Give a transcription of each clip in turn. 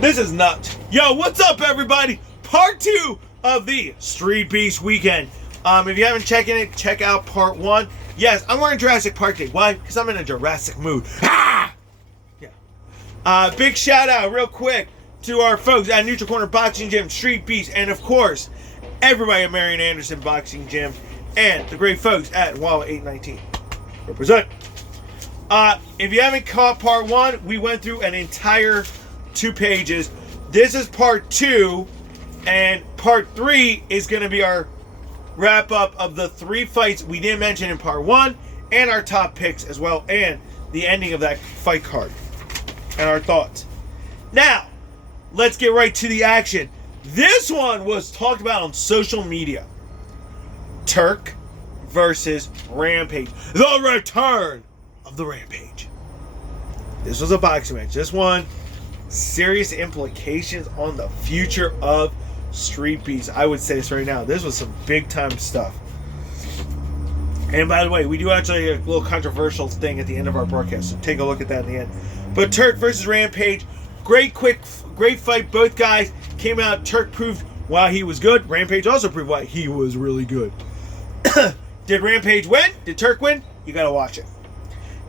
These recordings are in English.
This is nuts. Yo, what's up, everybody? Part 2 of the Streetbeefs weekend. If you haven't checked it, check out part 1. Yes, I'm wearing Jurassic Park Day. Why? Because I'm in a Jurassic mood. Ah! Yeah. Big shout out, real quick, to our folks at Neutral Corner Boxing Gym, Streetbeefs, and of course, everybody at Marion Anderson Boxing Gym, and the great folks at Walla 819. Represent. If you haven't caught part 1, we went through an entire 2 pages. This is part 2, and part 3 is going to be our wrap up of the 3 fights we didn't mention in part 1, and our top picks as well, and the ending of that fight card, and our thoughts. Now, let's get right to the action. This one was talked about on social media. Turk versus Rampage. The return of the Rampage. This was a boxing match. This one, serious implications on the future of Streetbeefs. I would say this right now. This was some big time stuff. And by the way, we do actually a little controversial thing at the end of our broadcast, so take a look at that in the end. But Turk versus Rampage, great fight. Both guys came out. Turk proved why he was good. Rampage also proved why he was really good. Did Rampage win? Did Turk win? You gotta watch it.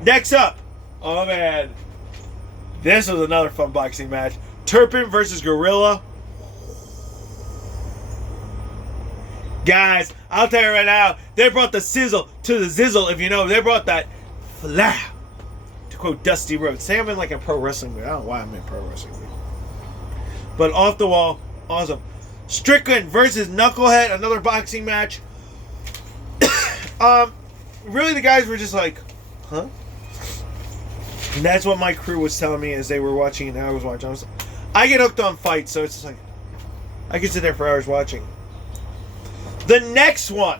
Next up, oh man, this was another fun boxing match. Turpin versus Gorilla. Guys, I'll tell you right now, they brought the sizzle to the zizzle. If you know, they brought that flair. To quote Dusty Rhodes. Say I'm in like a pro wrestling movie. I don't know why I'm in pro wrestling movie. But off the wall, awesome. Strickland versus Knucklehead, another boxing match. Really the guys were just like, huh? And that's what my crew was telling me as they were watching and I was watching. I get hooked on fights, so it's just like, I could sit there for hours watching. The next one,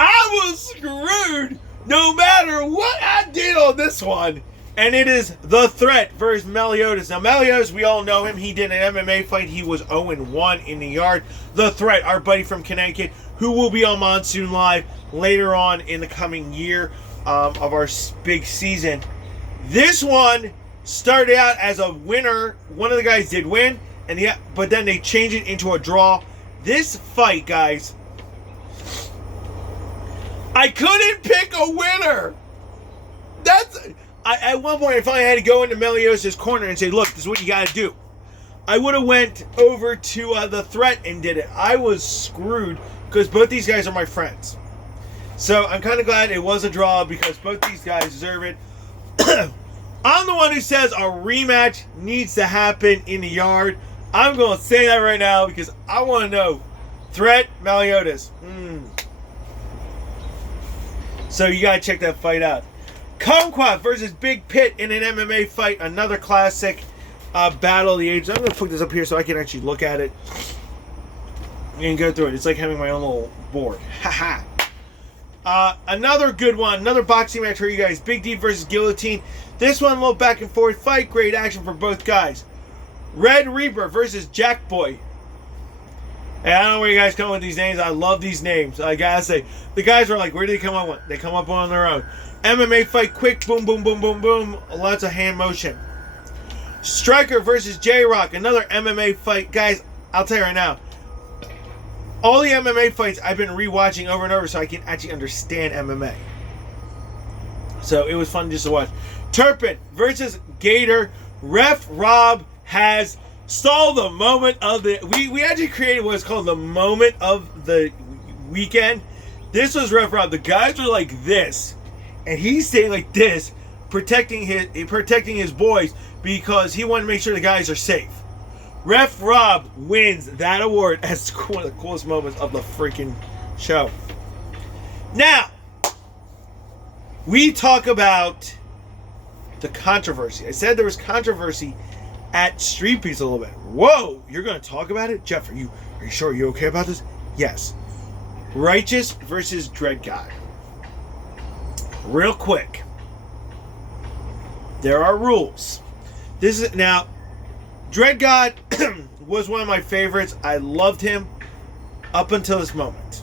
I was screwed no matter what I did on this one. And it is The Threat versus Meliodas. Now, Meliodas, we all know him. He did an MMA fight. He was 0-1 in the yard. The Threat, our buddy from Connecticut, who will be on Monsoon Live later on in the coming year of our big season. This one started out as a winner. One of the guys did win, but then they changed it into a draw. This fight, guys, I couldn't pick a winner. At one point, if I had to go into Meliodas' corner and say, look, this is what you got to do, I would have went over to The Threat and did it. I was screwed because both these guys are my friends. So I'm kind of glad it was a draw because both these guys deserve it. I'm the one who says a rematch needs to happen in the yard. I'm going to say that right now because I want to know. Threat, Meliodas. So you got to check that fight out. Kumquat versus Big Pit in an MMA fight. Another classic battle of the ages. I'm going to put this up here so I can actually look at it and go through it. It's like having my own little board. Haha. Another good one. Another boxing match for you guys. Big D versus Guillotine. This one, a little back and forth fight. Great action for both guys. Red Reaper versus Jack Boy. Hey, I don't know where you guys come up with these names. I love these names. I gotta say, the guys are like, where do they come up with? They come up on their own. MMA fight, quick, boom, boom, boom, boom, boom. Lots of hand motion. Striker versus J-Rock. Another MMA fight. Guys, I'll tell you right now. All the MMA fights I've been rewatching over and over so I can actually understand MMA. So it was fun just to watch. Turpin versus Gator. Ref Rob has stalled the moment of the... We actually created what's called the moment of the weekend. This was Ref Rob. The guys were like this. And he's staying like this, protecting his boys because he wanted to make sure the guys are safe. Ref Rob wins that award as one of the coolest moments of the freaking show. Now, we talk about the controversy. I said there was controversy at Streetbeefs a little bit. Whoa, you're going to talk about it? Jeff, are you sure you're okay about this? Yes. Righteous versus Dread God. Real quick. There are rules. This is now... Dread God was one of my favorites. I loved him up until this moment.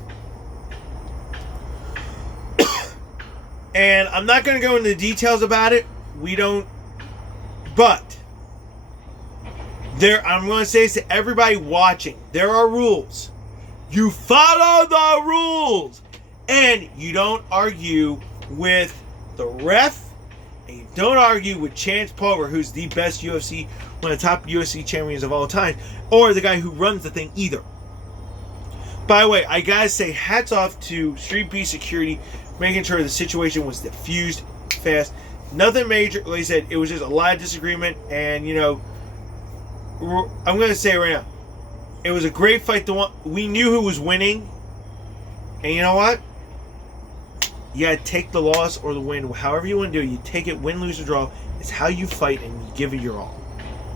And I'm not going to go into the details about it. We don't... But I'm going to say this to everybody watching. There are rules. You follow the rules. And you don't argue with the ref. And you don't argue with Chance Pulver, who's the best UFC, one of the top UFC champions of all time, or the guy who runs the thing either. By the way, I gotta say hats off to Streetbeefs security, making sure the situation was diffused fast. Nothing major. Like I said, it was just a lot of disagreement, and I'm gonna say it right now, it was a great fight. We knew who was winning, and you know what? You gotta take the loss or the win, however you want to do it. You take it, win, lose, or draw. It's how you fight, and you give it your all.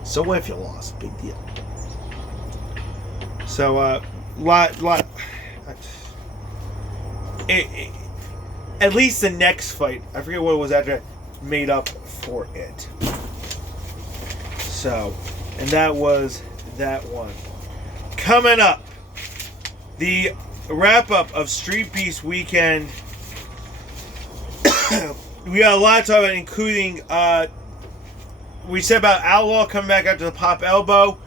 So what if you lost? Big deal. So at least the next fight, I forget what it was after, made up for it. So, and that was that one. Coming up, the wrap up of Streetbeefs weekend. We got a lot to talk about, including we said about Outlaw coming back after the pop elbow,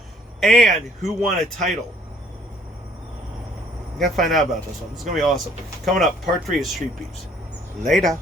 and who won a title. You gotta find out about this one. It's gonna be awesome. Coming up, part 3 of Streetbeefs. Later.